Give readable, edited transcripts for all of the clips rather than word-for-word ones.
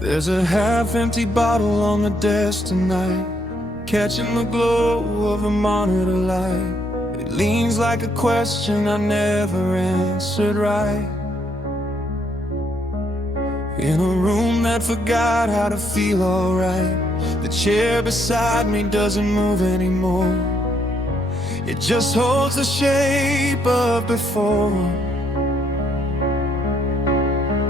There's a half-empty bottle on the desk tonight, catching the glow of a monitor light. It leans like a question I never answered right. In a room that forgot how to feel alright, the chair beside me doesn't move anymore. It just holds the shape of before.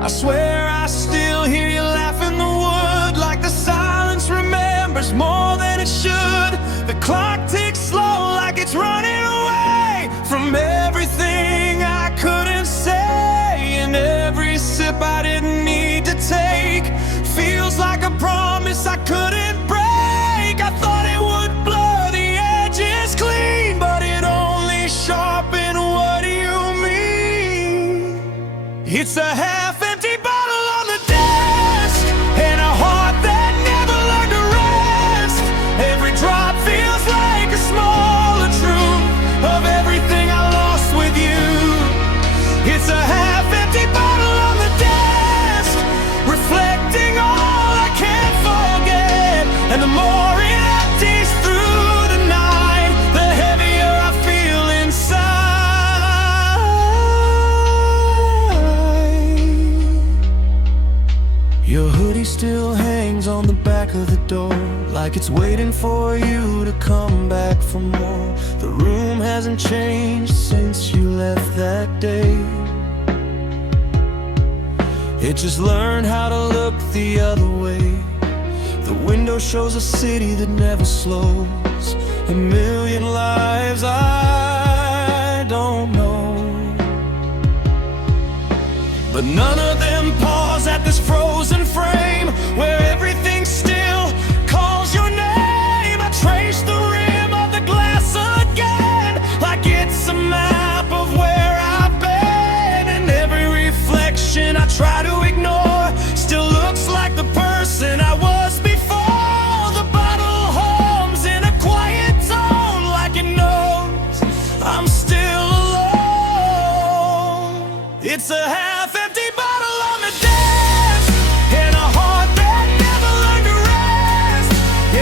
I swear I still hear you laugh in the wood, like the silence remembers more than it should. The clock ticks slow like it's running away from everything I couldn't say. And every sip I didn't need to take feels like a promise I couldn't break. I thought it would blur the edges clean, but it only sharpened what you mean. It's a half-empty bottle on the desk, and a heart that never learned to rest. Every drop feels like a smaller truth of everything I lost with you. It's a half-empty bottle on the desk, reflecting all I can't forget. And the more it empties through the night, the heavier I feel inside. Your hoodie still hangs on the back of the door, like it's waiting for you to come back for more. The room hasn't changed since you left that day. It just learned how to look the other way. The window shows a city that never slows, a million lives I don't know. But none of them pause at this frozen frame, where everything still calls your name. I trace the rim of the glass again, like it's a map of where I've been. And every reflection I try to ignore still looks like the person I was before. The bottle hums in a quiet tone, like it knows I'm still alone. It's a half-empty bottle on the desk, and a heart that never learned to rest.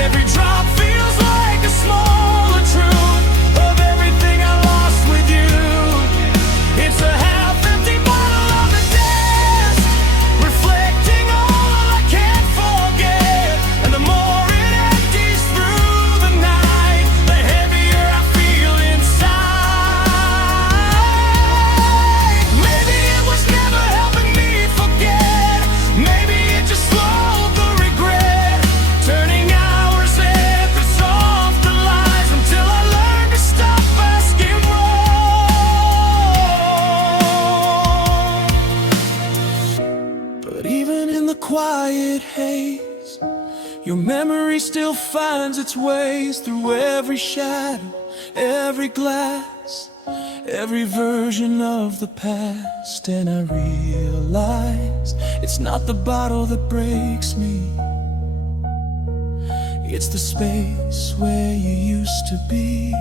Every drop feels like a smaller truth of everything I lost with you. It's a half-empty bottle on the desk, reflecting all I can't forget. And the more it empties through the night, the heavier I feel inside. Maybe it was never helping me forget. Maybe it just slowed the regret, turning hours into softer lies until I learned to stop asking wrong. But even in the quiet haze, your memory still finds its ways through every shadow, every glass, every version of the past. And I realize it's not the bottle that breaks me, it's the space where you used to be.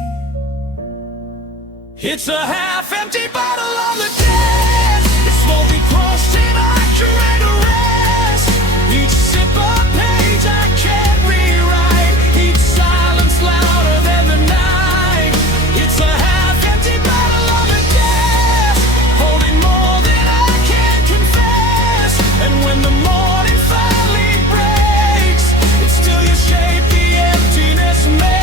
It's a half-empty bottle on the desk. It's slowly crushed and I create a rest. Each sip a page I can't rewrite, each silence louder than the night. It's a half-empty bottle on the desk, holding more than I can confess. And when the morning finally breaks, it's still your shape the emptiness makes.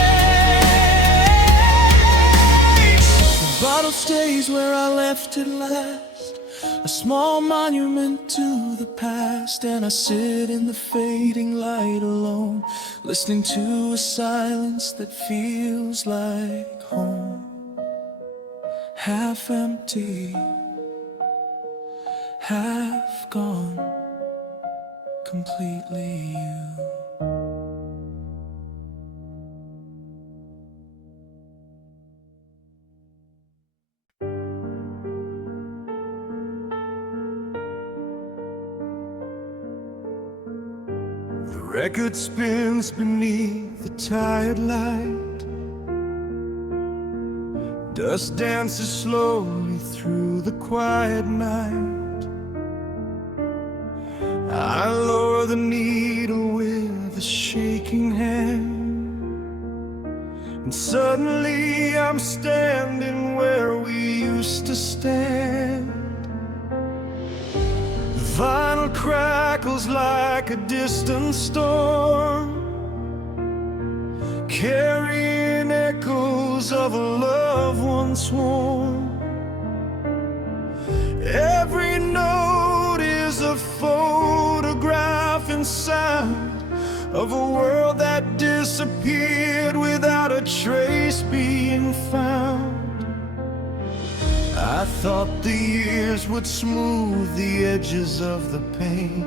The bottle stays where I left it last, a small monument to the past. And I sit in the fading light alone, listening to a silence that feels like home. Half empty, half gone, completely you. The record spins beneath the tired light, dust dances slowly through the quiet night. I lower the needle with a shaking hand, and suddenly I'm standing where we used to stand. The vinyl crackles like a distant storm, carrying echoes of a love once worn. Every note is a photograph and sound of a world that disappeared without a trace being found. I thought the years would smooth the edges of the pain,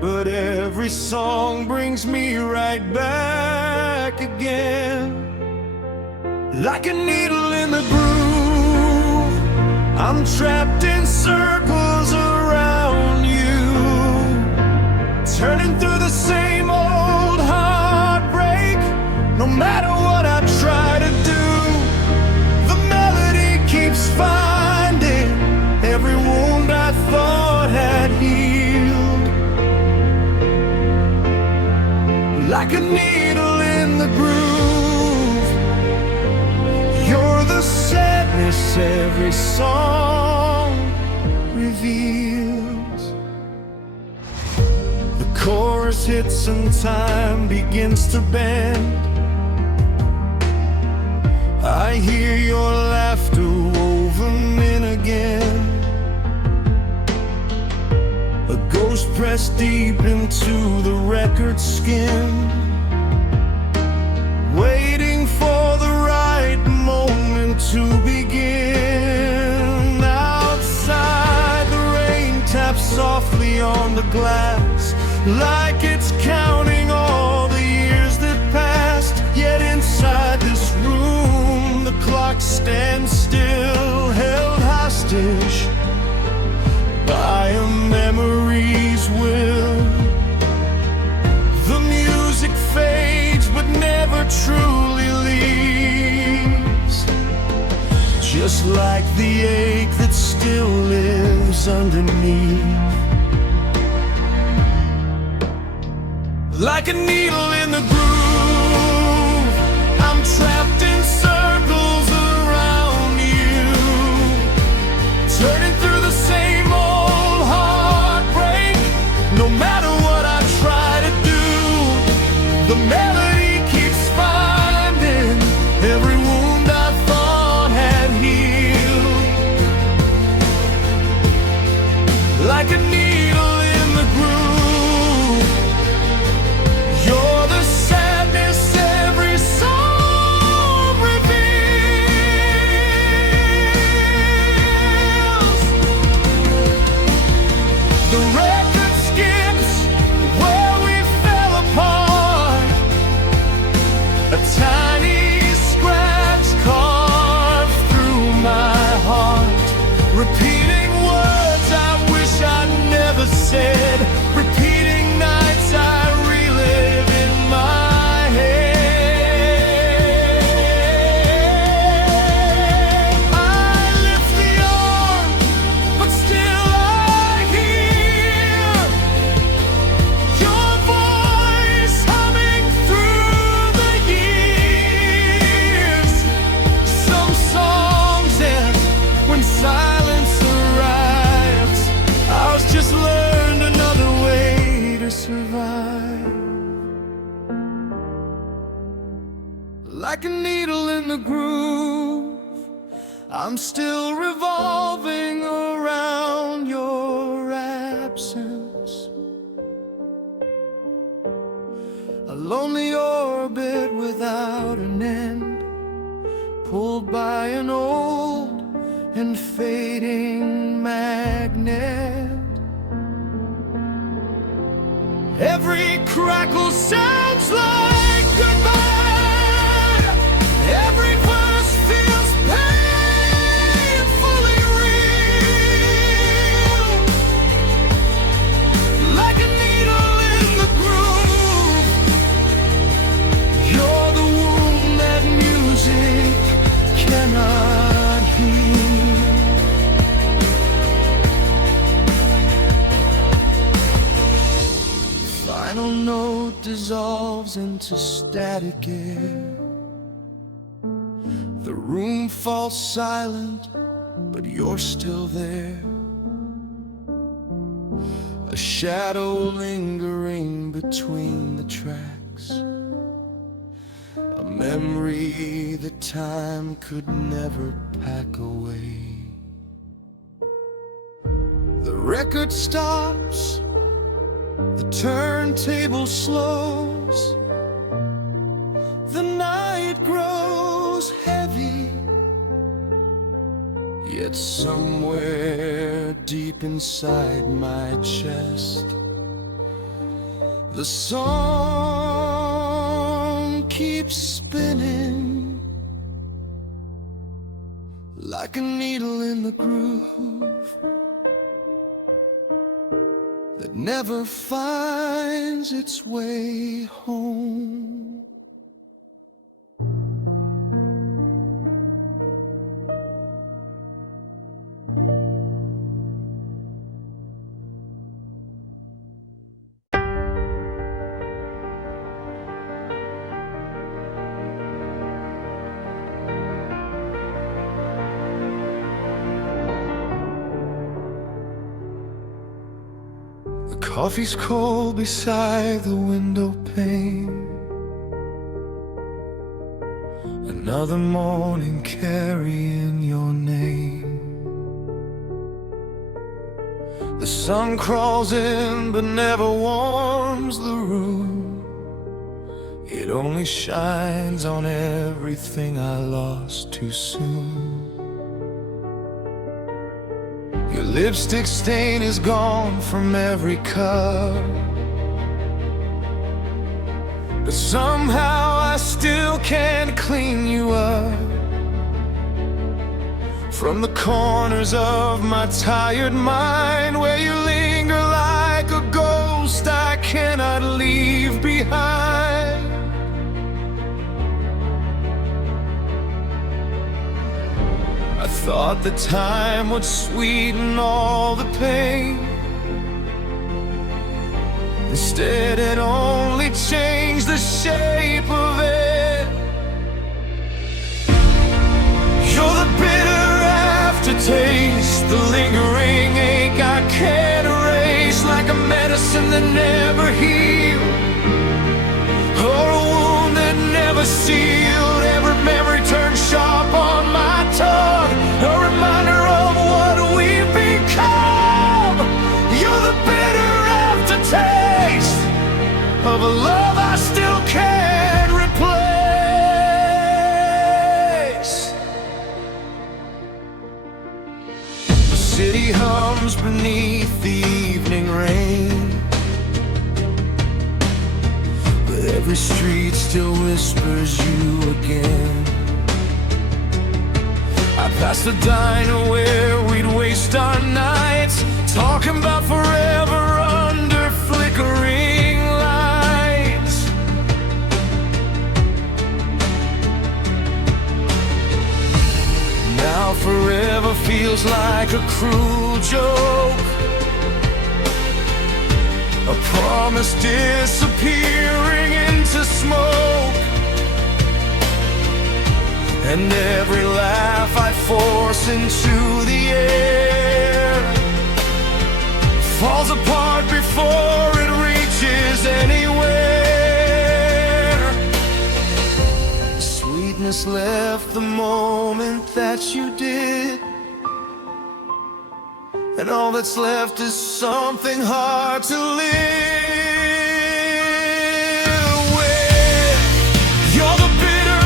but every song brings me right back again. Like a needle in the groove, I'm trapped in circles around you, turning through the same old heartbreak. No matter what I try to do, the melody keeps finding every wound I thought had healed. Like a needle in the groove, you're the sadness every song reveals. The chorus hits and time begins to bend. I hear your laughter woven in again, a ghost pressed deep into the record skin, waiting for the right moment to begin. Outside, the rain taps softly on the glass, like it's counting all the years that passed. Yet inside this room, the clock stands still, held hostage by a memory's will. The music fades but never truly leaves, just like the ache that still lives underneath. Like a needle in the groove, I'm trapped in circles around you, turning through the same old heartbreak. No matter what I try to do, the melody keeps finding every wound I thought had healed. Like a needle in the groove, you're the sadness every song reveals. The record skips where we fell apart, a tiny scratch carved through my heart, repeating words I wish I'd never said, repeating nights I relive in my head. I lift the arm, but still I hear your voice humming through the years. Some songs end when silence arrives. Ours just learned another way to survive. Like a needle in the groove, I'm still revolving around your absence, a lonely orbit without an end, pulled by an old and fading magnet. Every crackle sounds like goodbye. Every verse feels painfully real. Like a needle in the groove, you're the wound that music cannot heal. falls into static air. The room falls silent, but you're still there. A shadow lingering between the tracks, a memory that time could never pack away. The record stops, the turntable slows, the night grows heavy, yet somewhere deep inside my chest, the song keeps spinning like a needle in the groove that never finds its way home. The coffee's cold beside the window pane. Another morning carrying your name. The sun crawls in but never warms the room. It only shines on everything I lost too soon. Your lipstick stain is gone from every cup, but somehow I still can't clean you up. From the corners of my tired mind, where you linger like a ghost I cannot leave behind. I thought the time would sweeten all the pain. Instead it only changed the shape of it. You're the bitter aftertaste, the lingering ache I can't erase, like a medicine that never healed, or a wound that never sealed. Every memory turned sharp on my tongue, a reminder of what we've become. You're the bitter aftertaste of a love I still can't replace. The city hums beneath the evening rain, but every street still whispers you again. I passed a diner where we'd waste our nights, talking about forever under flickering lights. Now forever feels like a cruel joke, a promise disappearing into smoke. And every laugh I force into the air falls apart before it reaches anywhere. Sweetness left the moment that you did, and all that's left is something hard to live with. You're the bitter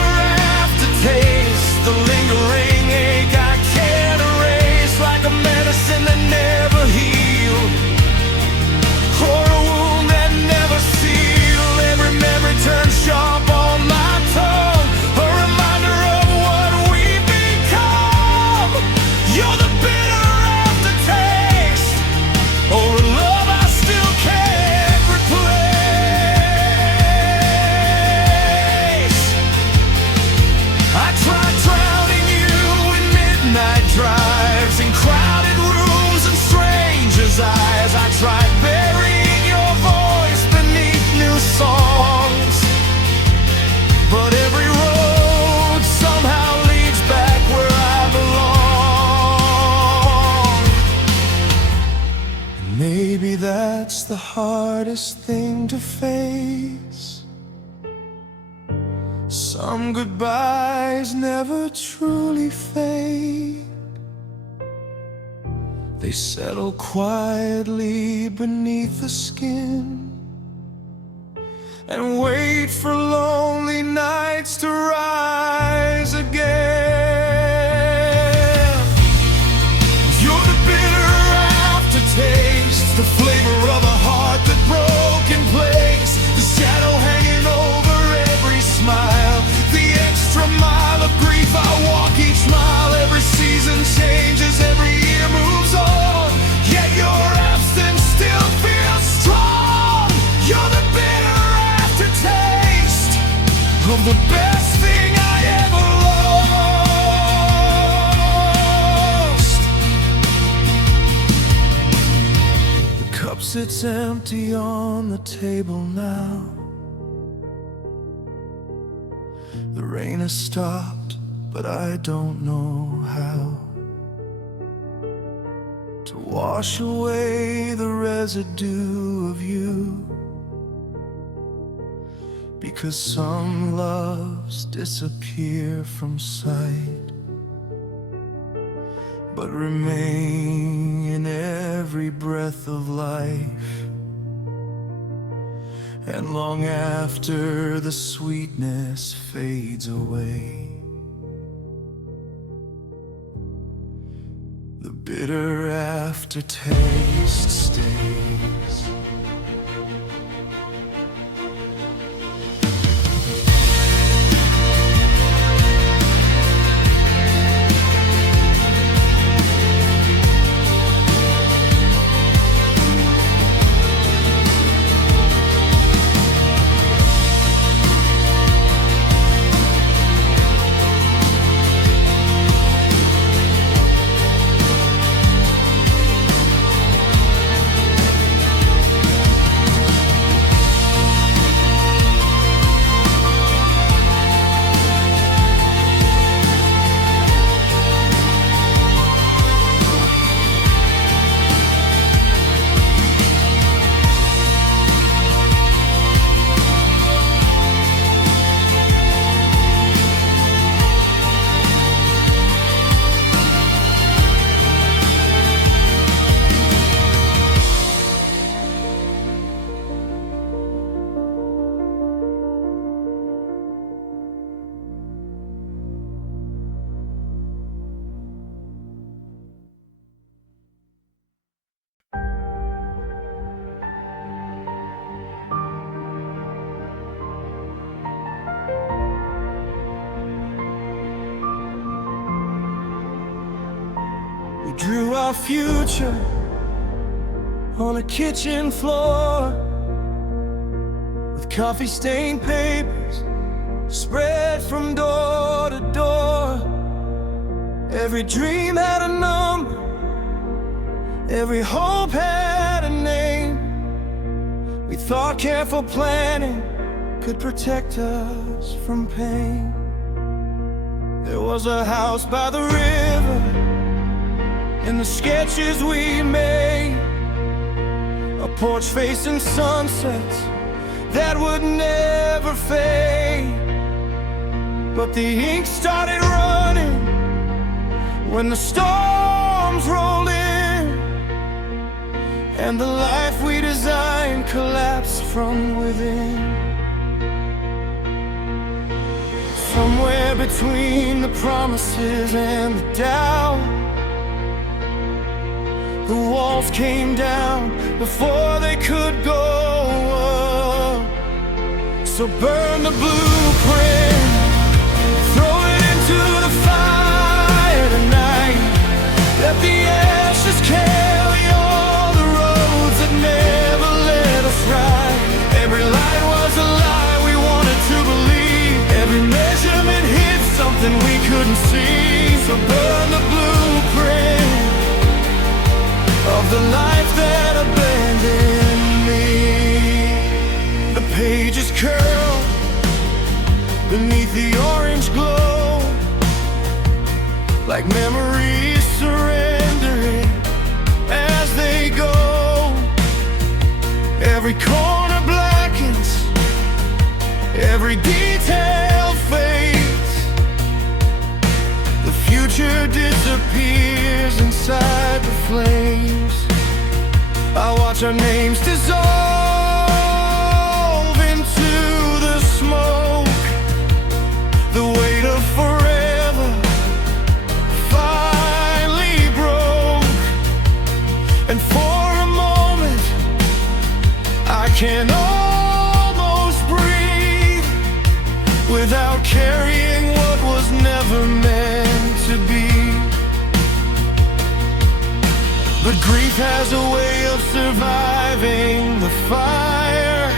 aftertaste, the lingering ache I can't erase, like a medicine that never healed, or a wound that never sealed. Every memory turns sharp on my tongue, a reminder of what we've become. You're the bitter aftertaste, or a love I still can't replace. hardest thing to face. Some goodbyes never truly fade. They settle quietly beneath the skin and wait for lonely nights to rise again. You're the bitter aftertaste, the flavor of a heart that broke in place, the shadow hanging over every smile, the extra mile of grief I walk each mile. Every season changes, every year moves on, yet your absence still feels strong. You're the bitter aftertaste of the best thing I ever lost. The cup sits empty on the table now. The rain has stopped, but I don't know how to wash away the residue of you. Because some loves disappear from sight, but remain in every breath of life, and long after the sweetness fades away, the bitter aftertaste stays. We drew our future on a kitchen floor with coffee-stained papers spread from door to door. Every dream had a number, every hope had a name. We thought careful planning could protect us from pain. There was a house by the river in the sketches we made, a porch facing sunsets that would never fade. But the ink started running when the storms rolled in, and the life we designed collapsed from within. Somewhere between the promises and the doubt, the walls came down before they could go up. So burn the blueprint, throw it into the fire tonight. Let the ashes carry all the roads that never let us ride. Every line was a lie we wanted to believe. Every measurement hid something we couldn't see. So burn the blueprint of the life that abandoned me. The pages curl beneath the orange glow, like memories surrendering as they go. every detail fades. The future disappears inside the flames. I watch our names dissolve into the smoke. The weight of forever finally broke. And for a moment I can almost breathe without carrying what was never meant to be. But grief has a way of surviving the fire,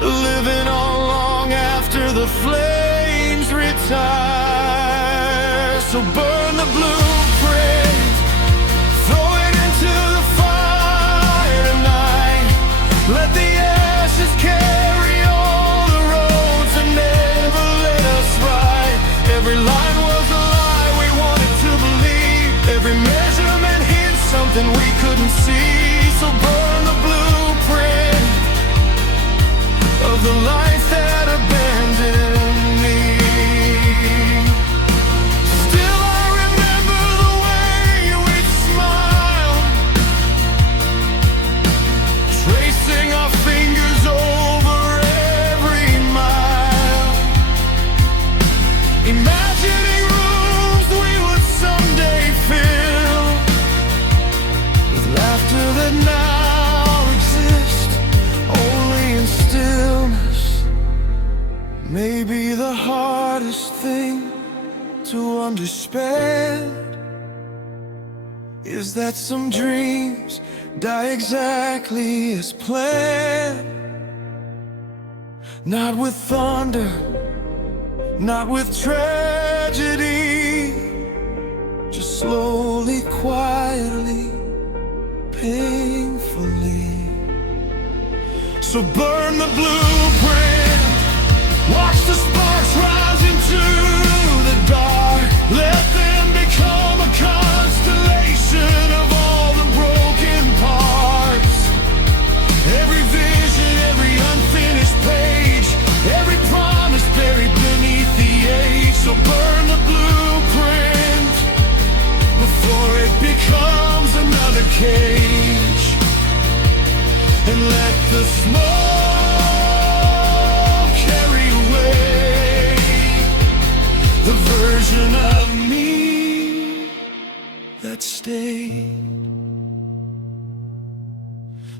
living on long after the flames retire. So burn the blueprint, throw it into the fire tonight. Let the ashes carry all the roads and never let us ride. Every line was a lie we wanted to believe. Every measurement hid something we couldn't see. So burn the blueprint of the life that abandoned me. Still I remember the way we'd smile, tracing our fingers over every mile, imagining rooms we would someday fill with laughter that now exists only in stillness. Maybe the hardest thing to understand is that some dreams die exactly as planned. Not with thunder, not with tragedy, just slowly, quietly, painfully. So burn the blueprint, watch the sparks rise into the dark. Let them become a constellation of all the broken parts. Every vision, every unfinished page, every promise buried beneath the age. So burn the blueprint before it becomes another cage. And let the smoke carry away the version of me that stayed.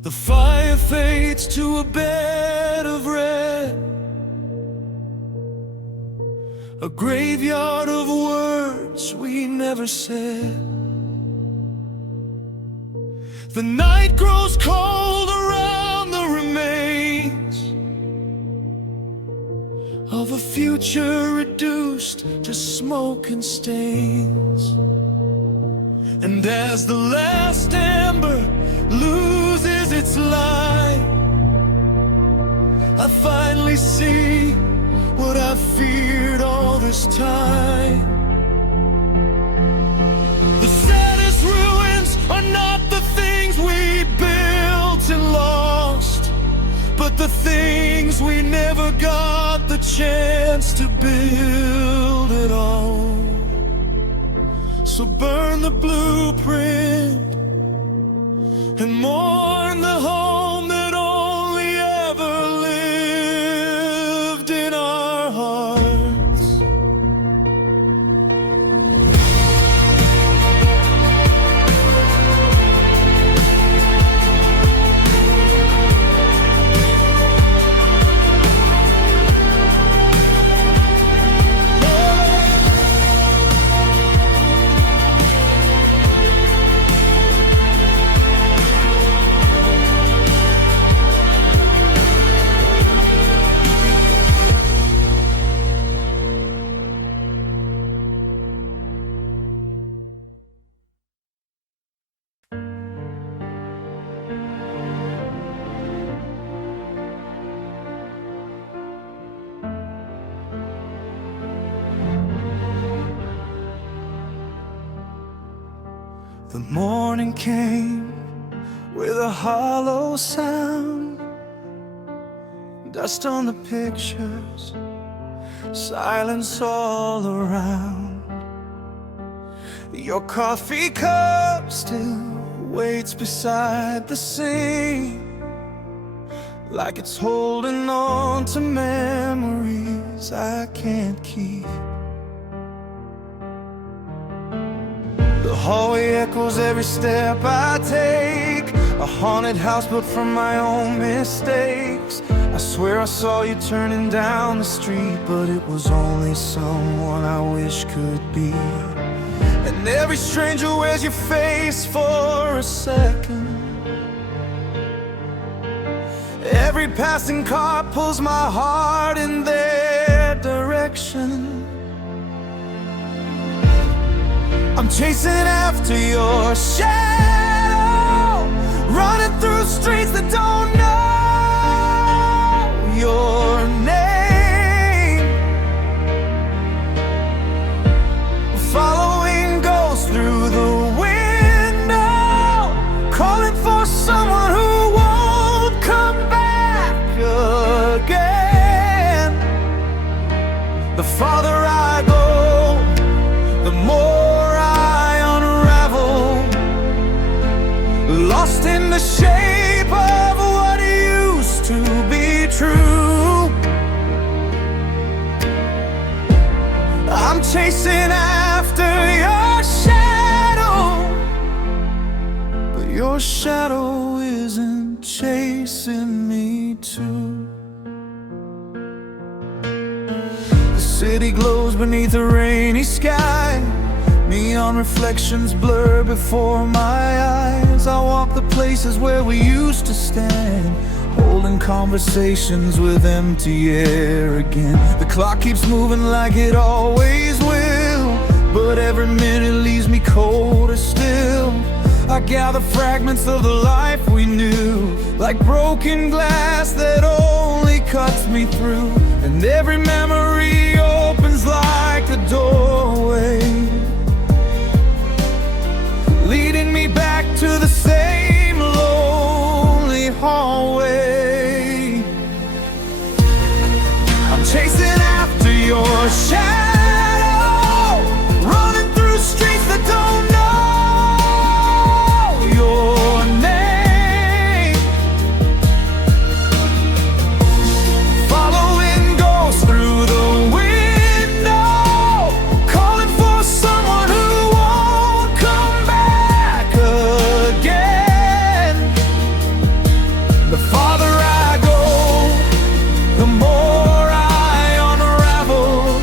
The fire fades to a bed of red, a graveyard of words we never said. The night grows cold around the remains of a future reduced to smoke and stains. And as the last ember loses its light, I finally see what I feared all this time. The saddest ruins are not the things we built and lost, but the things we never got the chance to build at all. So burn the blueprint and mourn the home that only ever lived in our hearts. The morning came with a hollow sound, and Dust on the pictures, silence all around. Your coffee cup still waits beside the sink, like it's holding on to memories I can't keep. The hallway echoes every step I take, a haunted house built from my own mistakes. I swear I saw you turning down the street, but it was only someone I wish could be. And every stranger wears your face for a second. Every passing car pulls my heart in their direction. I'm chasing after your shadow, running through streets that don't know your name, following ghosts through the window, calling for someone who won't come back again. The farther I go, the more I unravel, lost in the shape of what used to be true. I'm chasing after your shadow, but your shadow isn't chasing me too. The city glows beneath a rainy sky, neon reflections blur before my eyes. I walk the places where we used to stand, holding conversations with empty air again. The clock keeps moving like it always will, but every minute leaves me colder still. I gather fragments of the life we knew, like broken glass that only cuts me through. And every memory opens like the doorway, leading me back to the same lonely hallway. I'm chasing after your shadow, running through streets that don't know your name, following ghosts through the window, calling for someone who won't come back again. The farther I go, the more I unravel,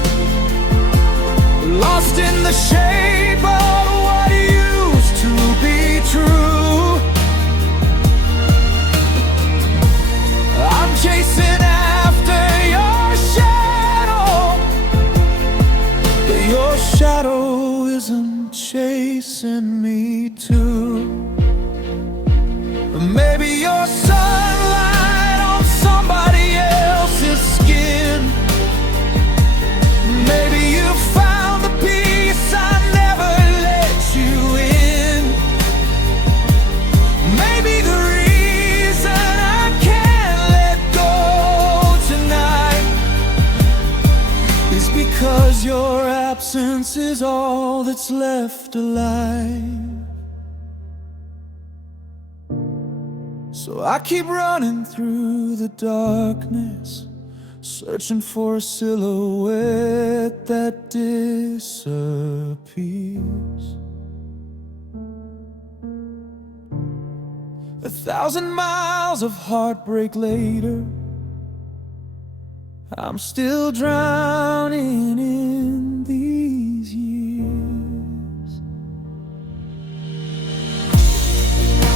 lost in the shape of what used to be true. I'm chasing after your shadow, but your shadow isn't chasing me too. Maybe your sunlight on somebody else's skin. Maybe you found the peace I never let you in. Maybe the reason I can't let go tonight is because your absence is all that's left alive. So I keep running through the darkness, searching for a silhouette that disappears. 1,000 miles of heartbreak later, I'm still drowning in these years.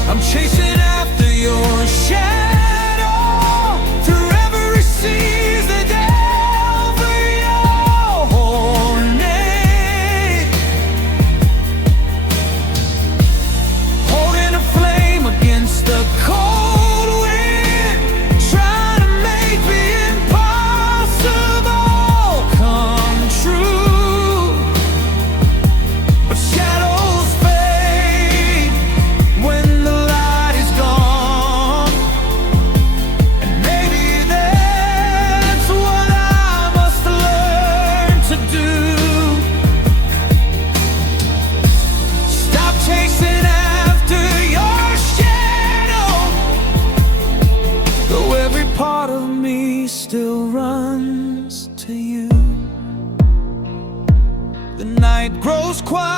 I'm chasing after your shadow through every season down for your name, holding a flame against the cold wind, trying to make the impossible come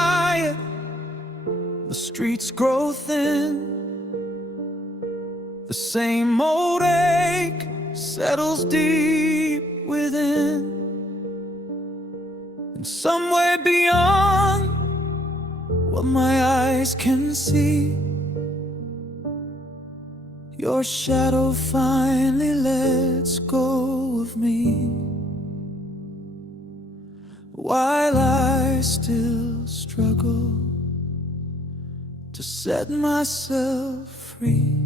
quiet, the streets grow thin. The same old ache settles deep within. And somewhere beyond what my eyes can see, your shadow finally lets go of me, while I still struggle to set myself free.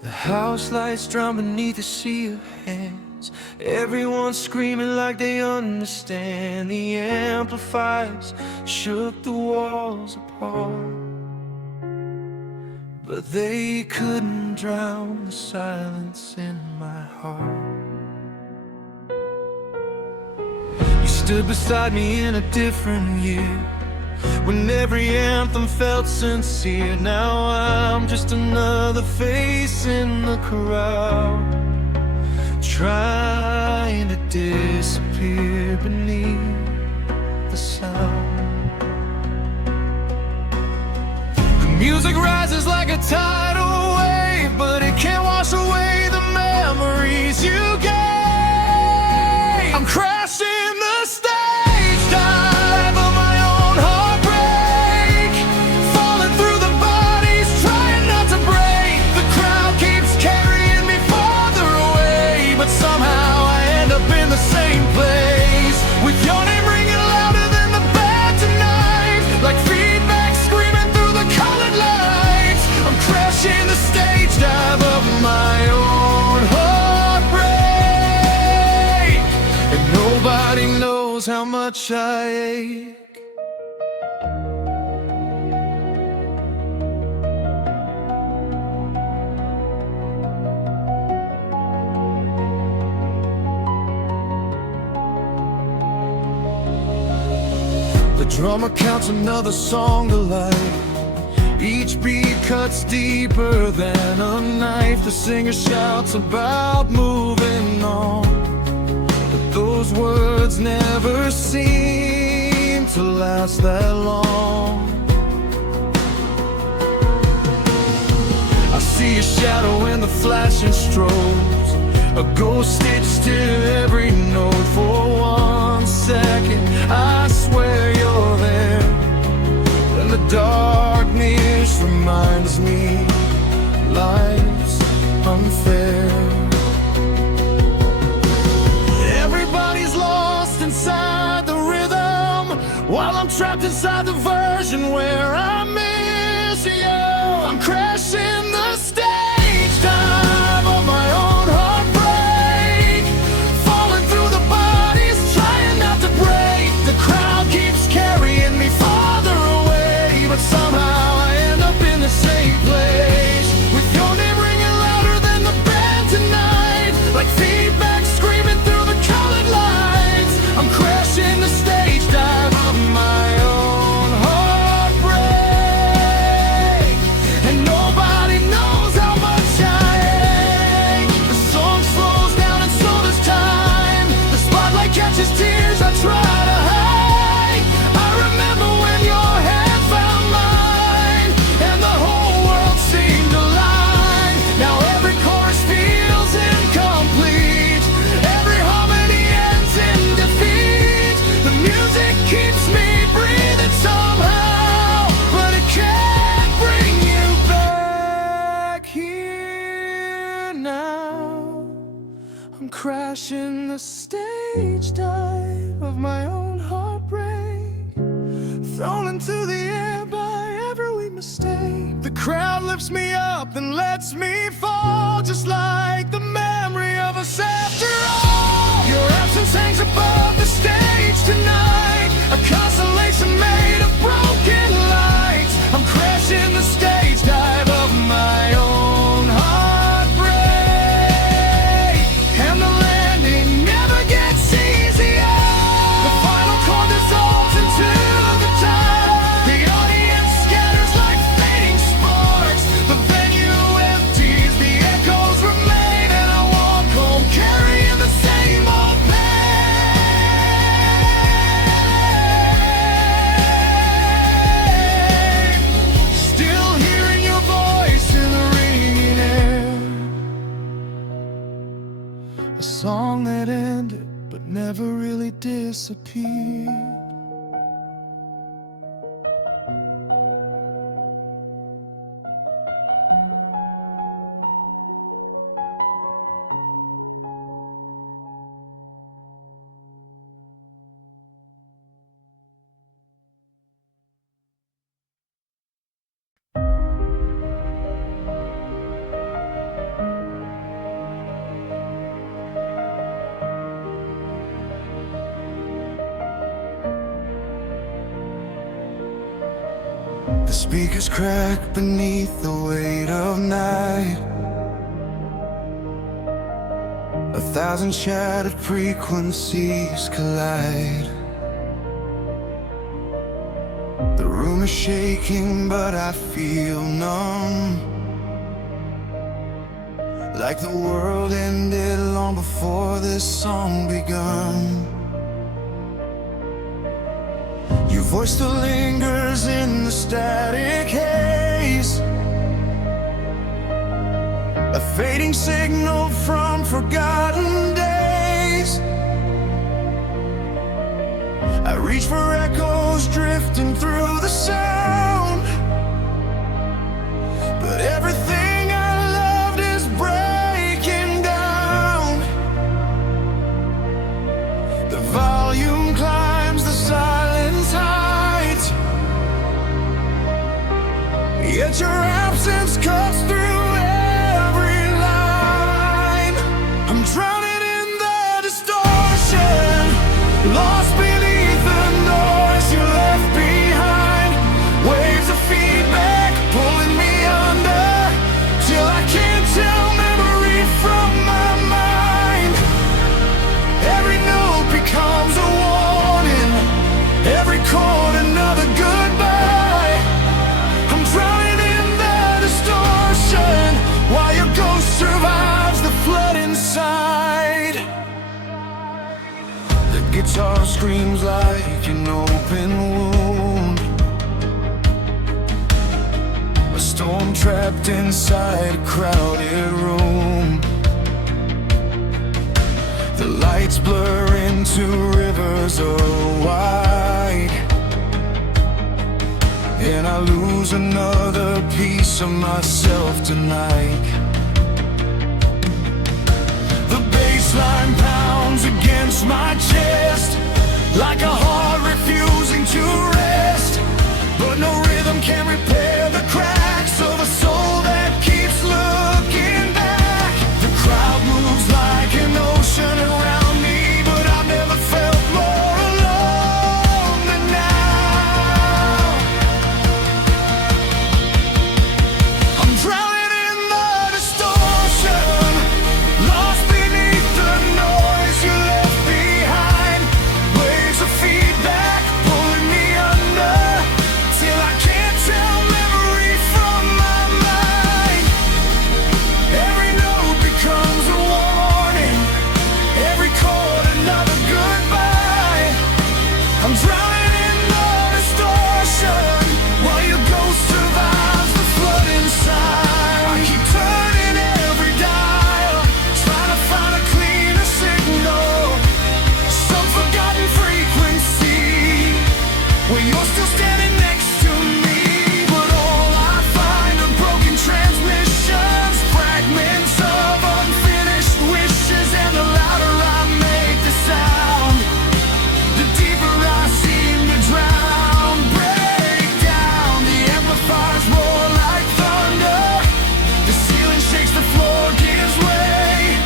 The house lights drown beneath a sea of hands. Everyone screaming like they understand. The amplifiers shook the walls apart, but they couldn't drown the silence in my heart. You stood beside me in a different year, when every anthem felt sincere. Now I'm just another face in the crowd, trying to disappear beneath the sound. The music rises like a tidal wave, but it can't wash away the memories you gave. I'm crashing the stage dive of my own heartbreak, falling through the bodies, trying not to break. The crowd keeps carrying me farther away, but somehow I end up in the same place, with your name ringing louder than the band tonight, like feedback screaming through the colored lights. I'm crashing the stage dive of my own heartbreak, and nobody knows how much I ache. The drummer counts another song to life. Each beat cuts deeper than a knife. The singer shouts about moving on, but those words never seem to last that long. I see a shadow in the flashing strobes, a ghost stitched to every note. For 1 second I swear you're there, and the darkness reminds me life's unfair. Everybody's lost inside the rhythm, while I'm trapped inside the version where I miss you. I'm crashing the stage dive of my own heartbreak, falling through the bodies, trying not to break. The crowd keeps carrying me farther away, but somehow I end up in the same place, with your name ringing louder than the band tonight, like feedback screaming through the colored lights. I'm crashing the stage dive of my own heartbreak, and nobody knows how much I ache. The song slows down and so does time. The spotlight catches tears I try to hide. I remember when your hand found mine, and the whole world seemed aligned. Now every chorus feels incomplete, every harmony ends in defeat. The music keeps me breathing somehow, but it can't bring you back here now. I'm crashing the stage dive of my own heartbreak, thrown into the air by every mistake. The crowd lifts me up and lets me fall, just like the memory of us after all. Your absence hangs above the stage tonight, a constellation made of broken lights. I'm crashing the stage dive of my own heartbreak. A song that ended but never really disappeared. The speakers crack beneath the weight of night. 1,000 shattered frequencies collide. The room is shaking, but I feel numb, like the world ended long before this song begun. Your voice still lingers in the static haze, a fading signal from forgotten days. I reach for echoes drifting through the sound, but everything I loved is breaking down. The volume climbs the silence heights, yet your absence cuts through every line. I'm drowning in the distortion, lost beneath the noise you left behind. Waves of feedback pulling me under, till I can't tell memory from my mind. Every note becomes a warning, every chord another goodbye. I'm drowning in the distortion, while your ghost survives the flood inside. The guitar screams like an open wound, a storm trapped inside a crowded room. The lights blur into rivers of white, and I lose another piece of myself tonight. The bassline pounds against my chest, like a heart refusing to rest, but no rhythm can repair the cracks of a soul that keeps looking back. The crowd moves like an ocean around me, but I've never felt more alone than now. I'm drowning in the distortion, lost beneath the noise you left behind. Waves of feedback pulling me under, till I can't tell memory from my mind. Every note becomes a warning, every chord another goodbye. I'm drowning in the distortion, while your ghost survives the flood inside. I keep turning every dial, trying to find a cleaner signal, some forgotten frequency, where you're still standing next to me. But all I find are broken transmissions, fragments of unfinished wishes, and the louder I make the sound, the deeper I seem to drown. Break down, the amplifiers roar like thunder, the ceiling shakes, the floor gives way,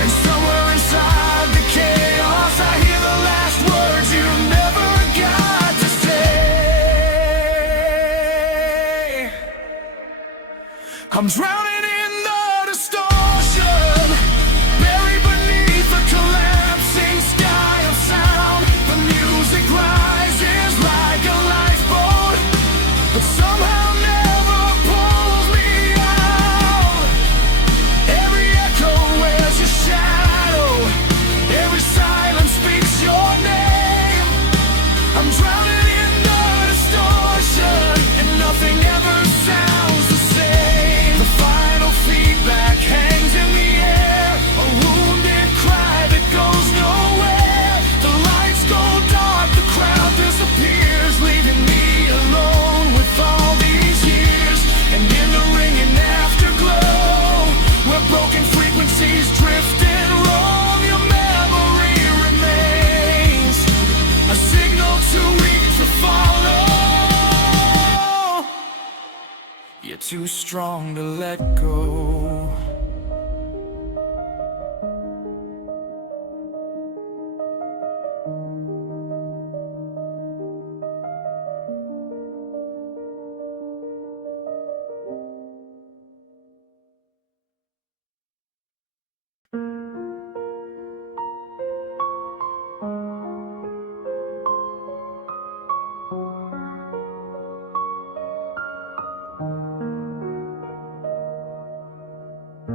and somewhere inside the chaos I hear the last words you never got to say. I'm drowning in the distortion, buried beneath the collapsing sky of sound. The music rises like a lifeboat, but somehow never pulls me out. Every echo wears your shadow, every silence speaks your name. I'm drowning in the distortion, and nothing ever sounds the same. The fire too strong to let go.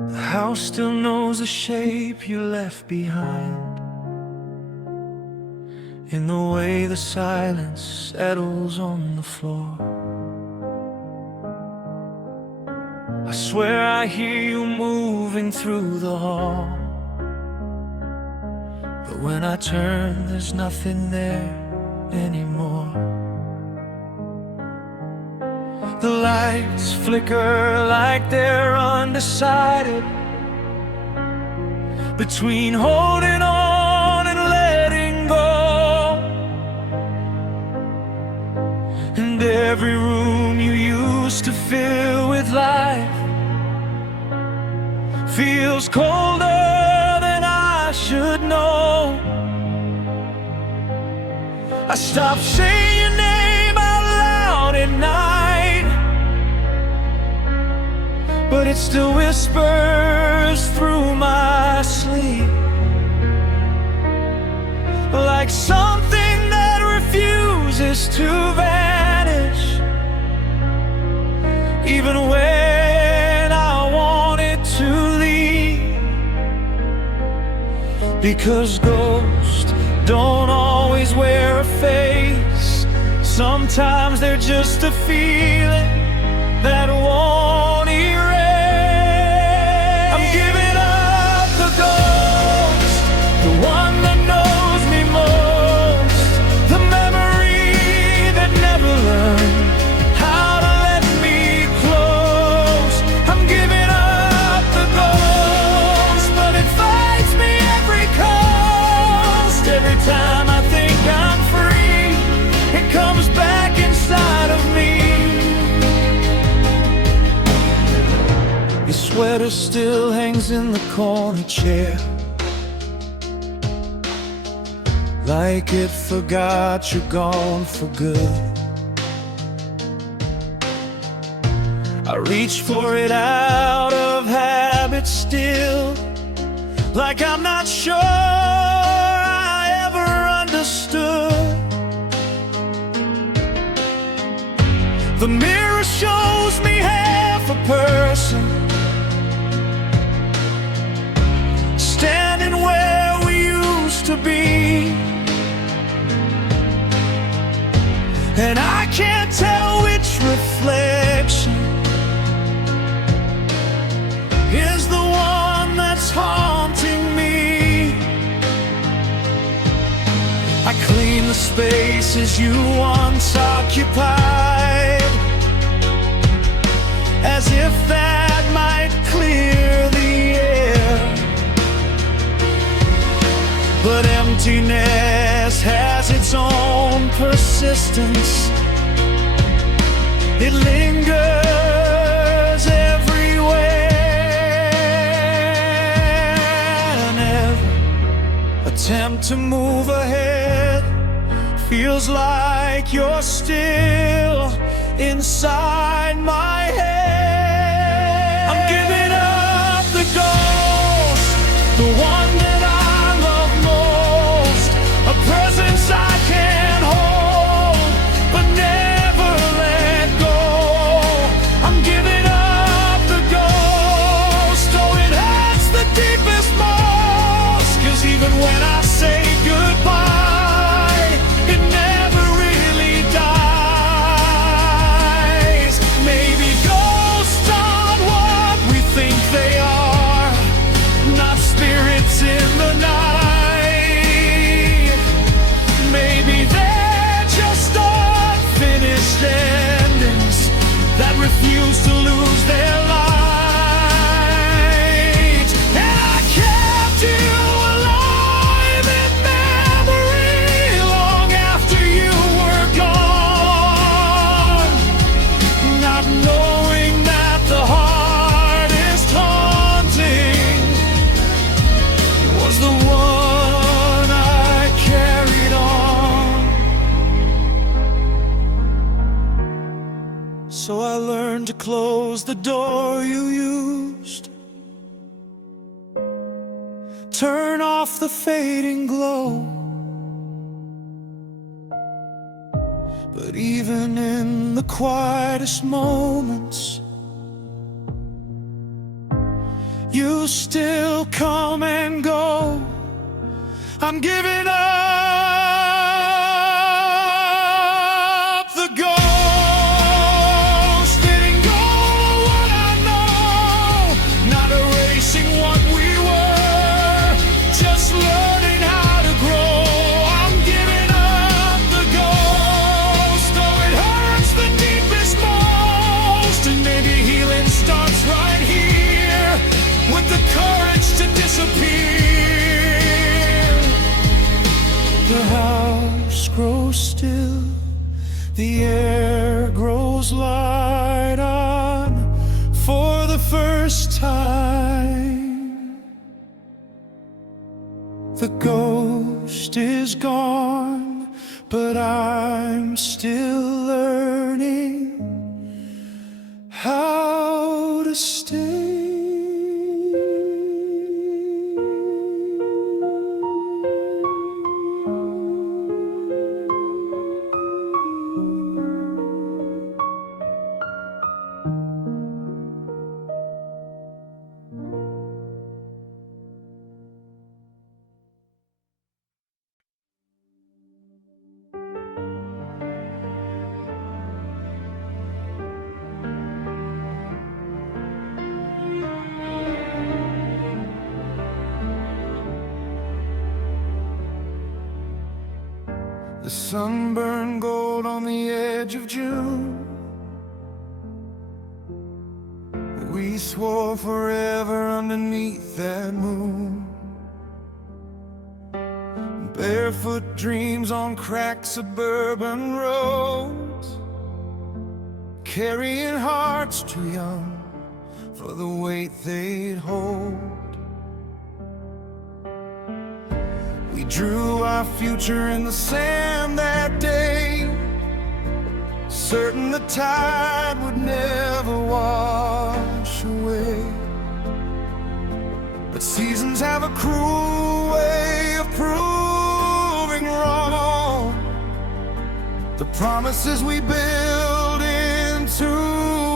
The house still knows the shape you left behind, in the way the silence settles on the floor. I swear I hear you moving through the hall, but when I turn there's nothing there anymore. The lights flicker like they're undecided between holding on and letting go. And every room you used to fill with life feels colder than I should know. I stopped saying your name out loud at night, but it still whispers through my sleep, like something that refuses to vanish, even when I want it to leave. Because ghosts don't always wear a face. Sometimes they're just a feeling that won't erase. I'm giving up the ghost, the one that knows me most, the memory that never learned how to let me close. I'm giving up the ghost, but it finds me every coast. Every time I think I'm free, it comes back inside of me. Your sweater still hangs in the corner chair, like it forgot you're gone for good. I reach for it out of habit still, like I'm not sure I ever understood. The mirror shows me half a person, standing where we used to be, and I can't tell which reflection is the one that's haunting me. I clean the spaces you once occupied, as if that might clear the air. But emptiness has its own persistence. It lingers everywhere. Never attempt to move ahead, feels like you're still inside my head. I'm giving up the ghost, the one that I love most, a presence I can't hold but never let go. I'm giving up the ghost, oh it hurts the deepest most, 'cause even when I say goodbye, it never really dies. Maybe ghosts aren't what we think they are, not spirits in the night. Maybe they're just unfinished endings that refuse to lose their light. And I kept you alive in memory long after you were gone, not knowing that close the door you used. Turn off the fading glow. But even in the quietest moments, you still come and go. I'm giving up. The ghost letting go of what I know, not erasing what we were, just learning how to grow. I'm giving up the ghost, though it hurts the deepest most. And maybe healing starts right here, with the courage to disappear. The house grows still, the air grows light on for the first time. The ghost is gone, but I'm still learning how to stay. The sun burned gold on the edge of June. We swore forever underneath that moon. Barefoot dreams on cracked suburban roads, carrying hearts too young for the weight they'd hold. We drew our future in the sand that day, certain the tide would never wash away. But seasons have a cruel way of proving wrong the promises we build into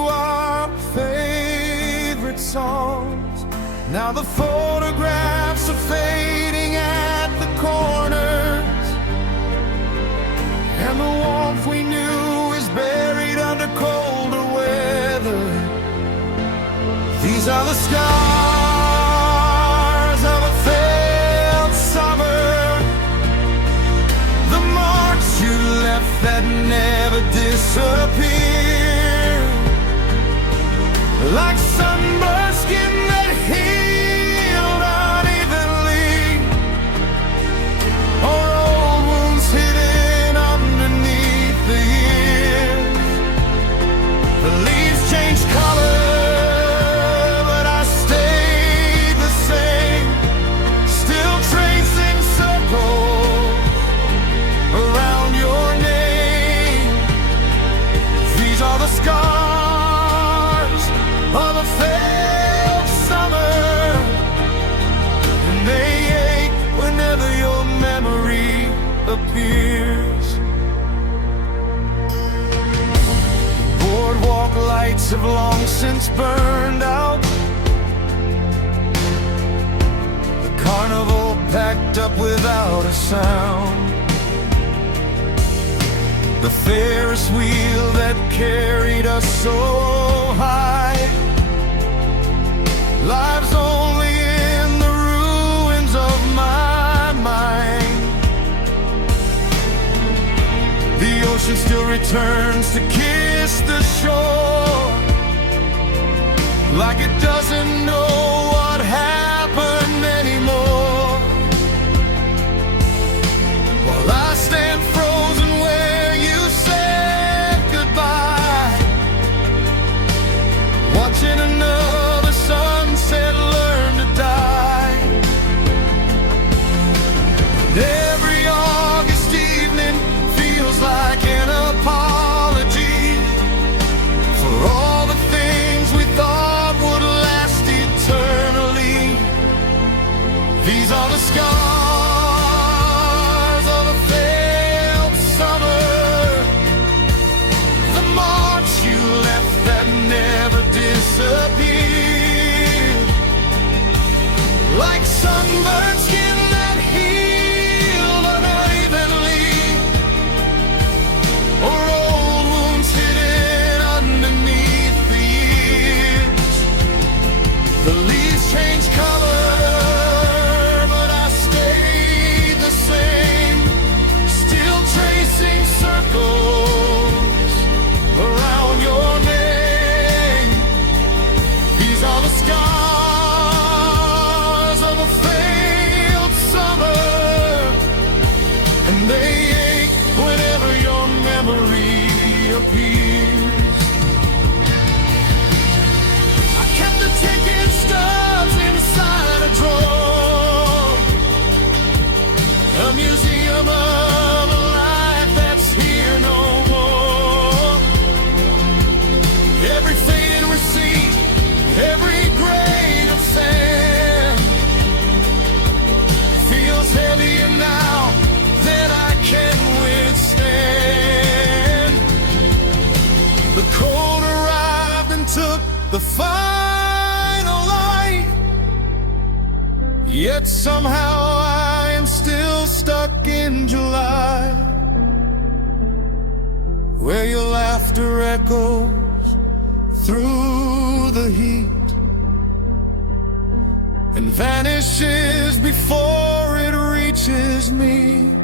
our favorite songs. Now the photographs are fading at the corners, and the warmth we knew is buried under colder weather. These are the scars of a failed summer, the marks you left that never disappear, like sunburned skin that healed unevenly, or old wounds hidden underneath the years. The leaves change color, but I stayed the same, still tracing circles around your name. These are the scars of a failed summer, and they ache whenever your memory appears. Boardwalk lights have long since burned out, the carnival packed up without a sound. The Ferris wheel that carried us so high lives only in the ruins of my mind. The ocean still returns to kiss the shore, like it doesn't know what happened anymore. While I stand frozen where you said goodbye, watching another sunset learn to die. And every August evening feels like an apology for all the things the scars of a failed summer, the marks you left that never disappeared, like sunburned skin that healed unevenly, or old wounds hidden underneath the years. The leaves change color, but I stayed the same, still tracing circles around your name. These are the scars of a failed summer, and they ache whenever your memory appears. I kept the ticket stubs inside a drawer, a museum of a life that's here no more. Every faded receipt, every grain of sand feels heavier now than I can withstand. The cold arrived and took the final light, yet somehow I am still stuck in July, where your laughter echoes through the heat and vanishes before it reaches me.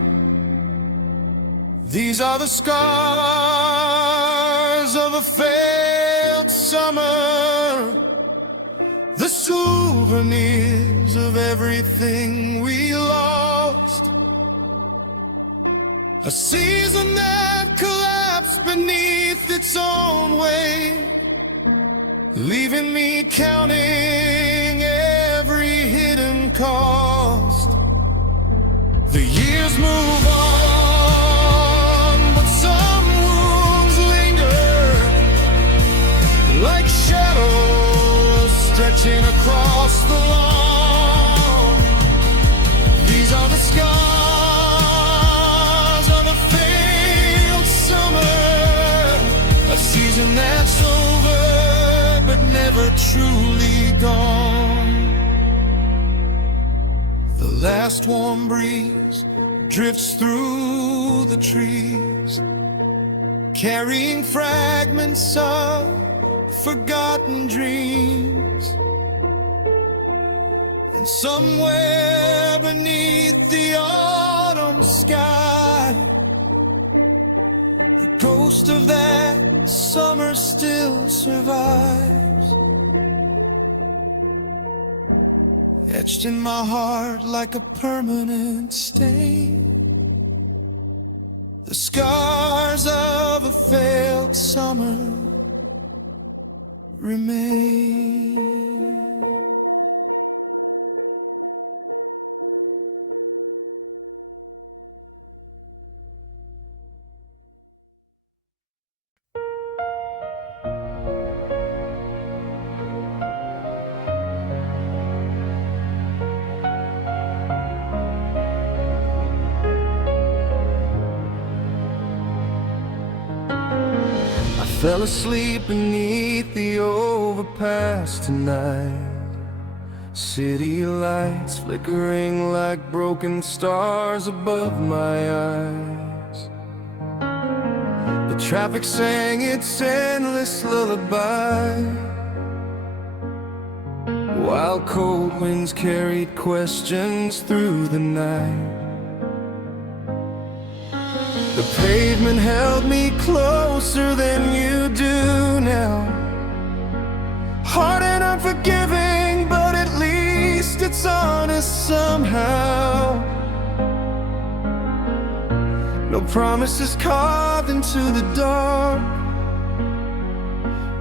These are the scars of a failed summer, the souvenirs of everything we lost, a season that collapsed beneath its own weight, leaving me counting every hidden cost. The years move on, but some wounds linger, like shadows stretching across the lawn. These are the scars of a failed summer, a season that's over but never truly gone. The last warm breeze drifts through the trees, carrying fragments of forgotten dreams. And somewhere beneath the autumn sky, the ghost of that summer still survives, etched in my heart like a permanent stain. The scars of a failed summer remain. Fell asleep beneath the overpass tonight, city lights flickering like broken stars above my eyes. The traffic sang its endless lullaby, while cold winds carried questions through the night. The pavement held me closer than you do now, hard and unforgiving, but at least it's honest somehow. No promises carved into the dark,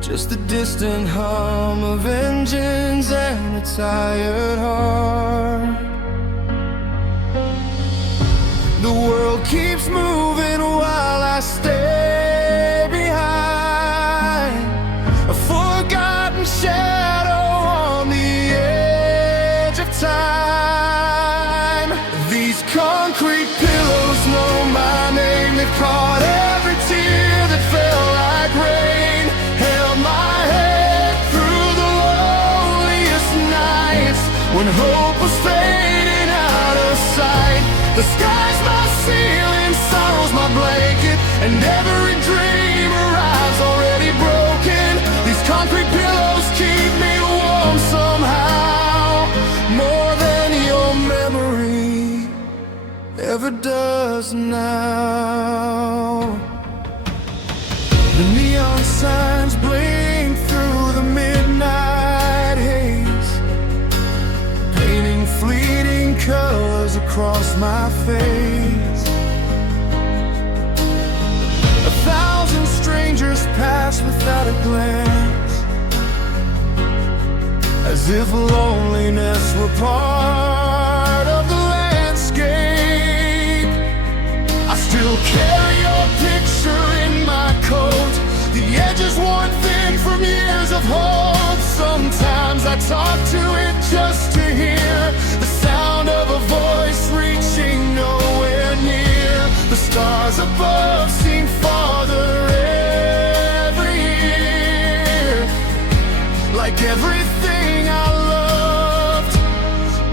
just the distant hum of engines and a tired heart. The world keeps moving while I stay behind, a forgotten shadow on the edge of time. concrete pillows know my name. They've caught every tear that fell like rain, held my head through the loneliest nights when hope was fading out of sight. The sky's my ceiling, sorrow's my blanket, and every dream arrives already broken. These concrete pillows keep me warm somehow, more than your memory ever does now. The neon signs blink through the midnight haze, painting fleeting colors across my face. 1,000 strangers pass without a glance, as if loneliness were part of the landscape. I still carry your picture in my coat, the edges worn thin from years of hope. Sometimes I talk to it just to hear the sound of a voice reaching nowhere near. The stars above seem farther every year, like everything I loved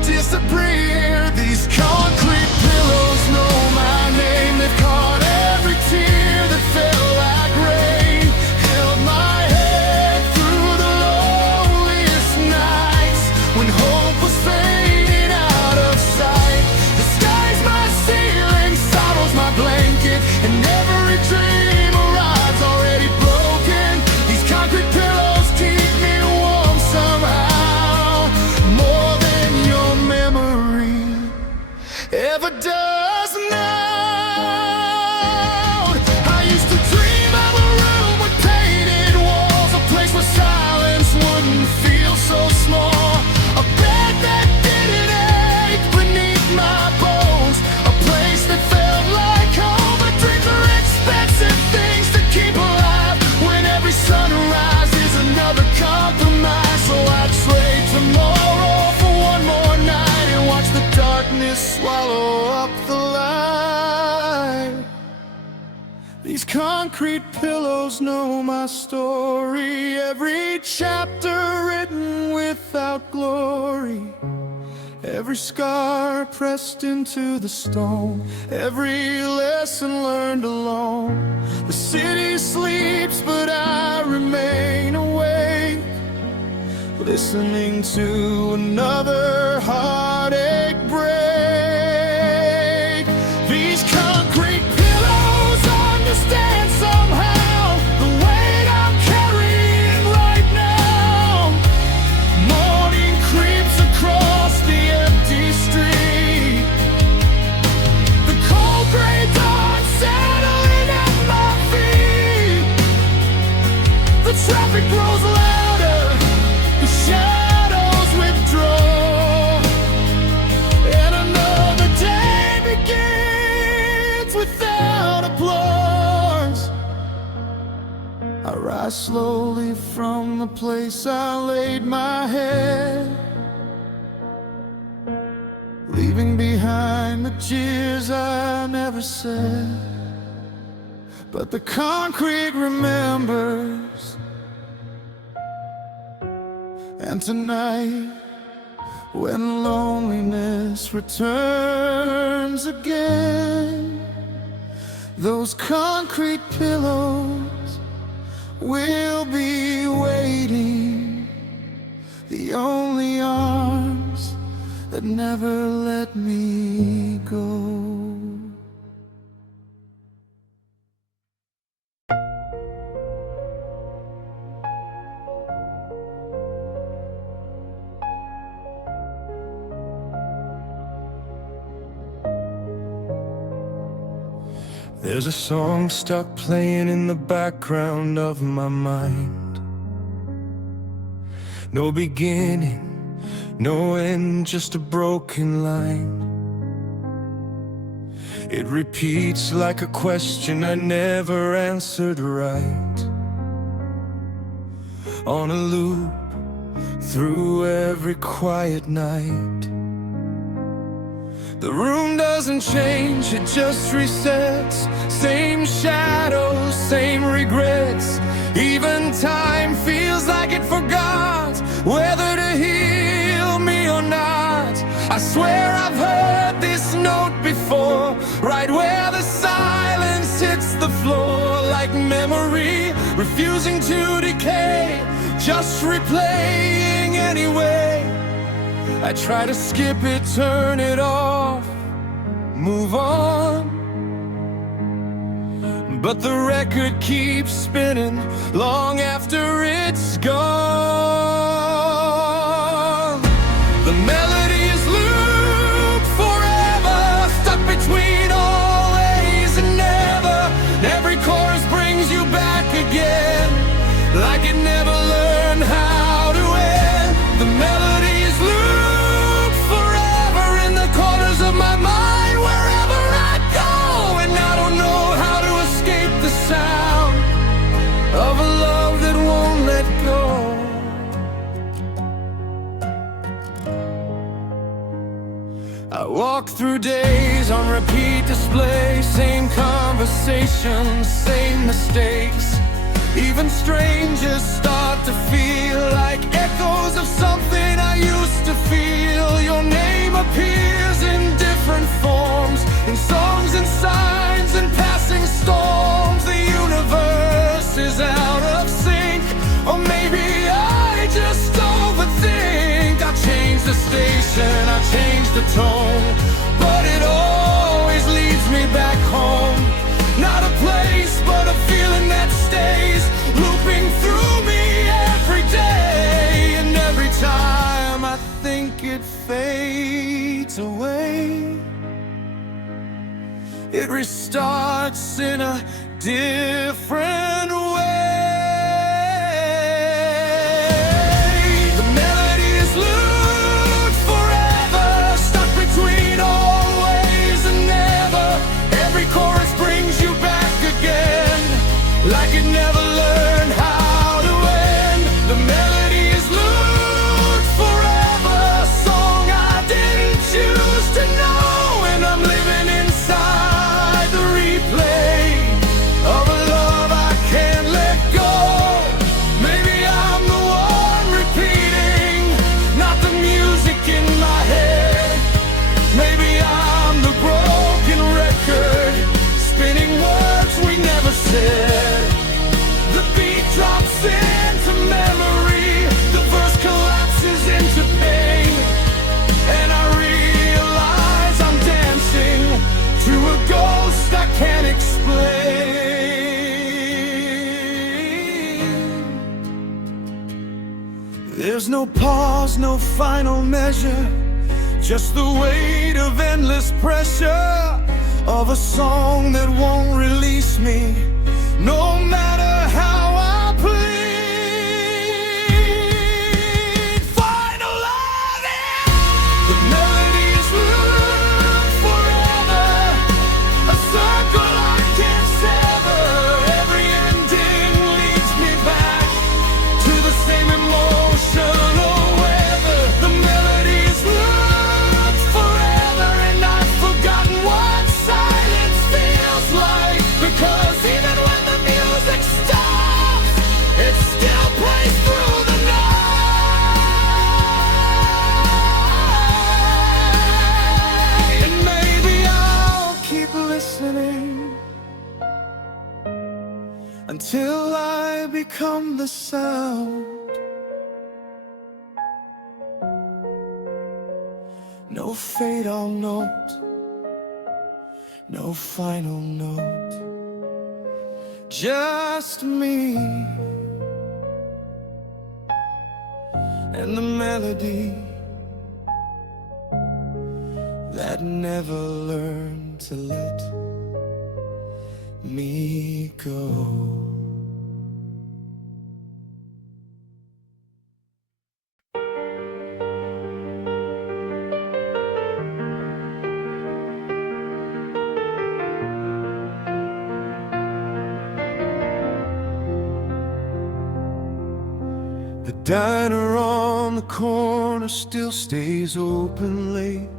disappear. These concrete pillows know my name. They've caught every tear that fell like rain, held my head through the loneliest nights when hope was fading out of sight. The sky's my ceiling, sorrow's my blanket, and every dream arrives already broken. These concrete pillows keep me warm somehow, more than your memory ever does now. I used to dream of a room with painted walls, a place where silence wouldn't feel so small, a bed that didn't ache beneath my bones, a place that felt like home. But dreams are expensive things to keep alive, when every sunrise is another compromise. So I trade tomorrow for one more night and watch the darkness swallow up the light. These concrete pillows know my story, every chapter written without glory, every scar pressed into the stone, every lesson learned alone. The city sleeps, but I remain awake, listening to another heartache break. These concrete pillows understand somehow the weight I'm carrying right now. Morning creeps across the empty street, the cold gray dawn settling at my feet. The traffic grows louder, the shadows withdraw, and another day begins without applause. I rise slowly from the place I laid my head, leaving behind the tears I never said. But the concrete remembers, and tonight, when loneliness returns again, those concrete pillows will be waiting, the only arms that never let me go. There's a song stuck playing in the background of my mind. No beginning, no end, just a broken line. It repeats like a question I never answered right, on a loop through every quiet night. The room doesn't change, it just resets. Same shadows, same regrets. Even time feels like it forgot whether to heal me or not. I swear I've heard this note before, right where the silence hits the floor. Like memory, refusing to decay, just replaying anyway. I try to skip it, turn it off, move on, but the record keeps spinning long after it's gone. The melodies loop forever, stuck between always and never. And every chorus brings you back again, like it never learned how to end. The melodies loop forever in the corners of my mind, wherever I go, and I don't know how to escape the sound of a love that won't let go. I walk through days on repeat display, same conversations, same mistakes. Even strangers start to feel like echoes of something I used to feel. Your name appears in different forms, in songs and signs and passing storms. The universe is out of sync, or maybe I just overthink. I change the station, I change the tone, but it always leads me back home. Not a place, but a feeling that stays, looping through me every day. And every time I think it fades away, it restarts in a different way. The melodies loop forever, stuck between always and never. Every chorus brings you back again, like it never learned how to end. The melodies loop forever, a song I didn't choose to know, and I'm living inside the replay of a love I can't let go. Maybe I'm the one repeating, not the music in my head. Maybe I'm the broken record, spinning words we never said. The beat drops into memory, the verse collapses into pain, and I realize I'm dancing to a ghost I can't explain. There's no pause, no final measure, just the weight of endless pressure of a song that won't release me, no matter how I plead. Finalizing, the melodies loop forever, a circle I can't sever. Every ending leads me back to the same emotional weather. The melodies loop forever, and I've forgotten what silence feels like, because even when the music stops, it still plays through the night. And maybe I'll keep listening until I become the sound. No fatal note, no final note, just me and the melody that never learned to let me go. The diner on the corner still stays open late.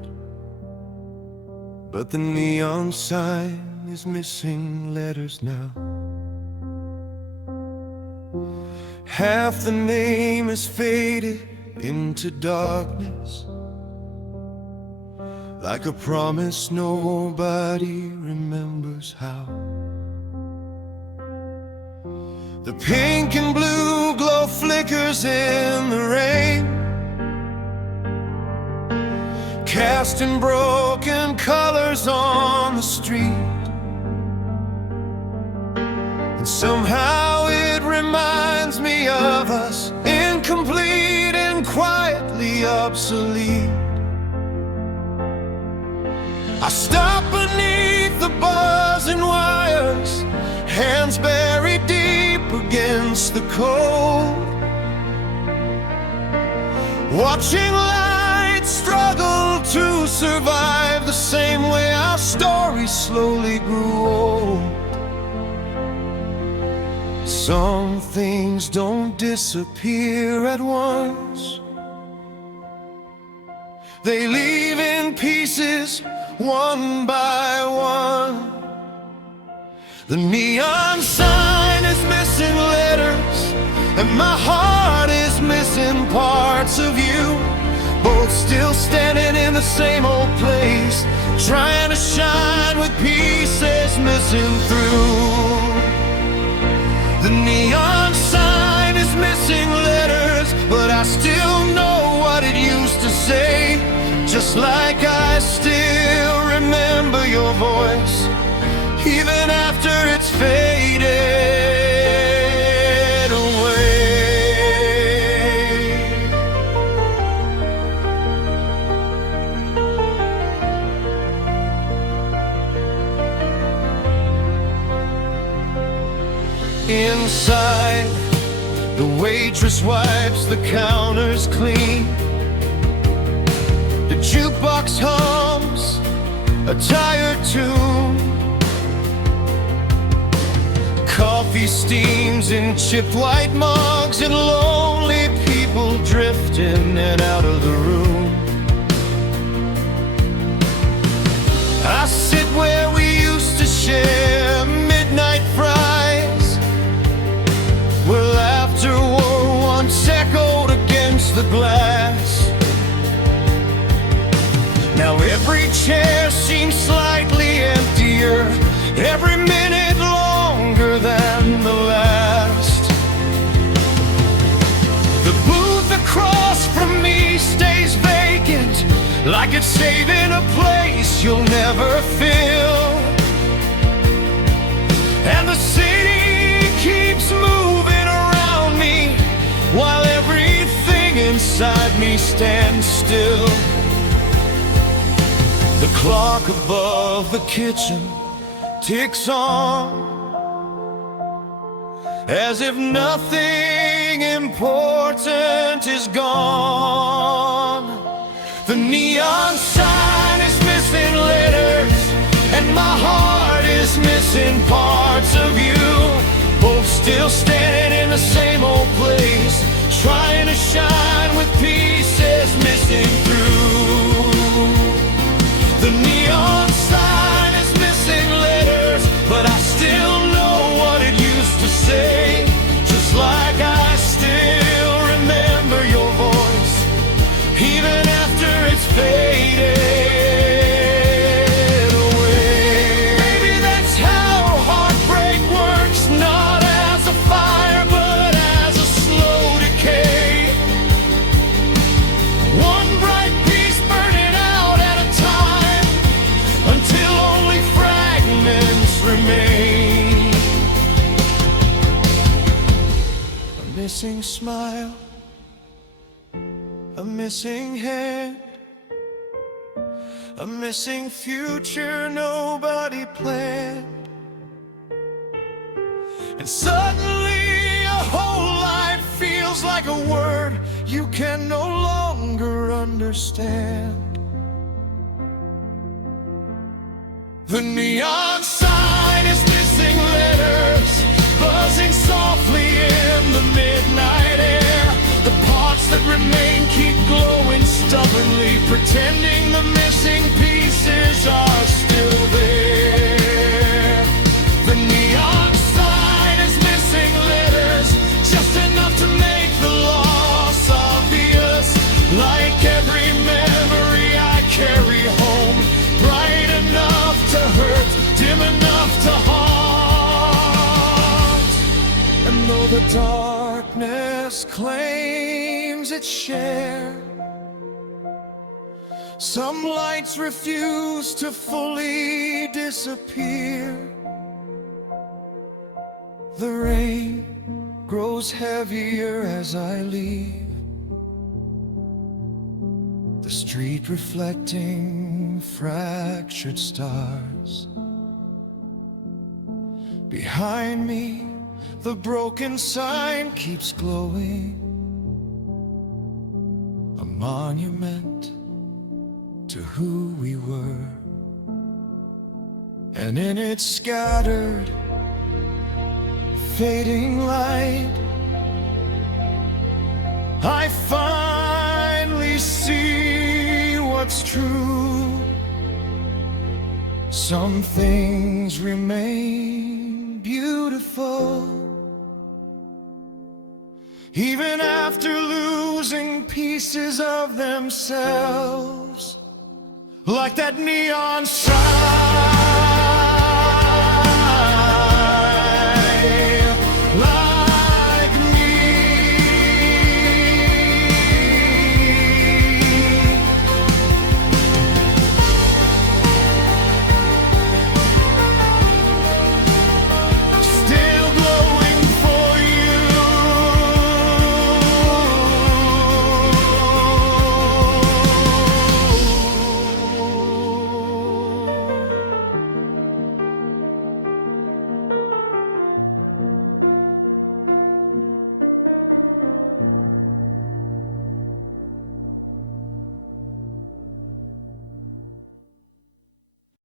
but the neon sign is missing letters now. Half the name is faded into darkness, like a promise nobody remembers how. The pink and blue glow flickers in the rain, casting broken colors on the street. And somehow it reminds me of us, incomplete and quietly obsolete. I stop beneath the buzzing wires, hands buried deep against the cold, watching light struggle to survive the same way our story slowly grew old. Some things don't disappear at once, they leave in pieces one by one. The neon sign is missing letters, and my heart is missing parts of you. Both still standing in the same old place, trying to shine with pieces missing through. The neon sign is missing letters, but I still know what it used to say. Just like I still remember your voice, even after it's faded away. Inside, the waitress wipes the counters clean. The jukebox hums a tired tune. Coffee steams in chipped white mugs, and lonely people drift in and out of the room. I sit where we used to share midnight fries, where laughter once echoed against the glass. Now every chair seems slightly emptier, every minute longer than the last. The booth across from me stays vacant, like it's saving a place you'll never fill. And the city keeps moving around me, while everything inside me stands still. The clock above the kitchen ticks on, as if nothing important is gone. The neon sign is missing letters, and my heart is missing parts of you. Both still standing in the same old place, trying to shine with pieces missing through. The neon sign is missing letters, but I still know what it used to say. Just like I still remember your voice, even after it's faded away. Maybe that's how heartbreak works, not as a fire, but as a slow decay. One bright piece burning out at a time, until only fragments remain. A missing smile, a missing hand, a missing future nobody planned. And suddenly a whole life feels like a word you can no longer understand. The neon sign is missing letters, buzzing softly in the midnight air. The parts that remain keep glowing stubbornly, pretending the missing pieces are still darkness claims its share. Some lights refuse to fully disappear. The rain grows heavier as I leave, the street reflecting fractured stars. Behind me, the broken sign keeps glowing, a monument to who we were. And in its scattered, fading light, I finally see what's true. Some things remain beautiful, even after losing pieces of themselves, like that neon sign.